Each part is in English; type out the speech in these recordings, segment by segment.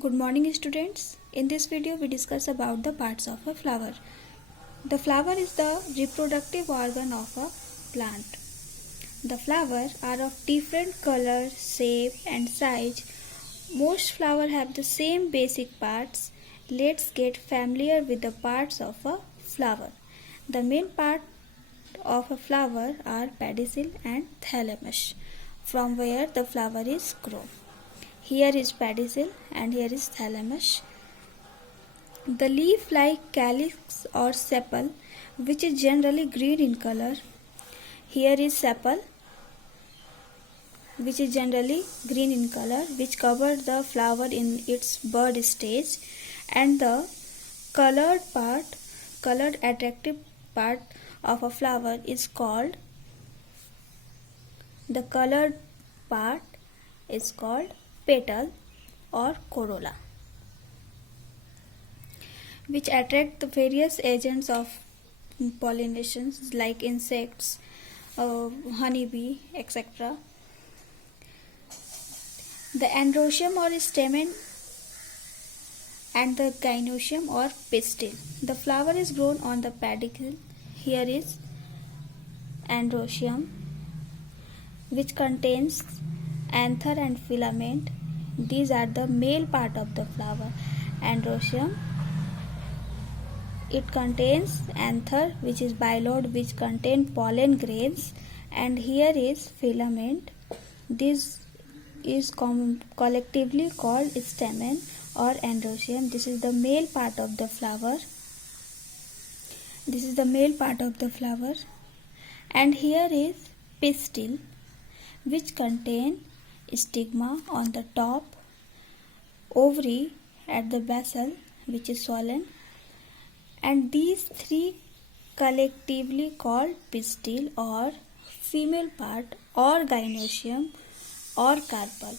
Good morning students. In this video we discuss about the parts of a flower. The flower is the reproductive organ of a plant. The flowers are of different color, shape and size. Most flowers have the same basic parts. Let's get familiar with the parts of a flower. The main part of a flower are pedicel and thalamus, from where the flower is grown. Here is pedicel and here is thalamus. The leaf-like calyx or sepal, which is generally green in color. Here is sepal, which is generally green in color, which covers the flower in its bud stage, and the colored attractive part of a flower is called petal or corolla, which attract the various agents of pollination like insects, honeybee, etc. The androecium or stamen and the gynoecium or pistil. The flower is grown on the pedicel. Here is androecium, which contains anther and filament. These are the male part of the flower. Androecium, it contains anther, which is bilobed, which contain pollen grains, and here is filament. This is collectively called stamen or androecium. This is the male part of the flower. And here is pistil, which contain stigma on the top, ovary at the basal, which is swollen, and these three collectively called pistil or female part or gynoecium or carpel.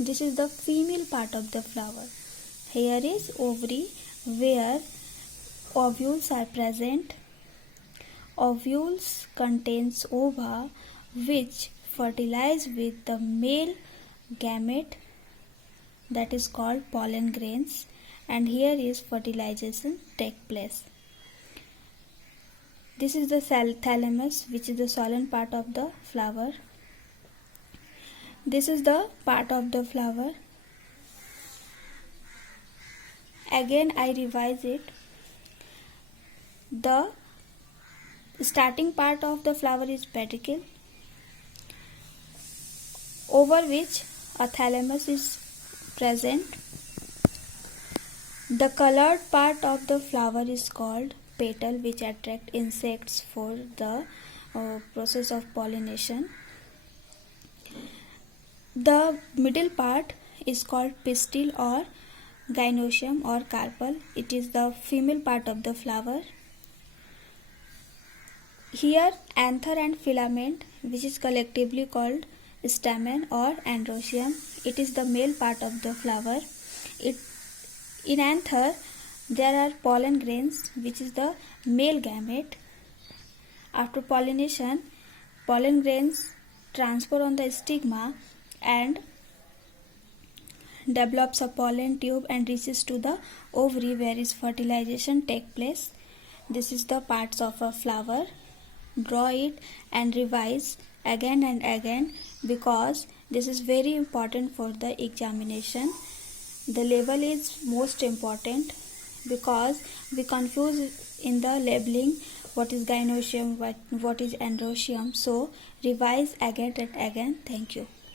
This is the female part of the flower. Here is ovary, where ovules are present. Ovules contains ova, which fertilize with the male gamete, that is called pollen grains, and here is fertilization take place. This is the thalamus, which is the swollen part of the flower. This is the part of the flower. Again I revise it. The starting part of the flower is pedicel, over which a thalamus is present. The colored part of the flower is called petal, which attract insects for the process of pollination. The middle part is called pistil or gynoecium or carpel. It is the female part of the flower. Here anther and filament, which is collectively called stamen or androecium. It is the male part of the flower. In anther there are pollen grains, which is the male gamete. After pollination, pollen grains transfer on the stigma and develops a pollen tube and reaches to the ovary, where is fertilization take place. This is the parts of a flower. Draw it and revise again and again, because this is very important for the examination. The label is most important, because we confuse in the labeling what is gynoecium, what is androecium. So revise again and again. Thank you.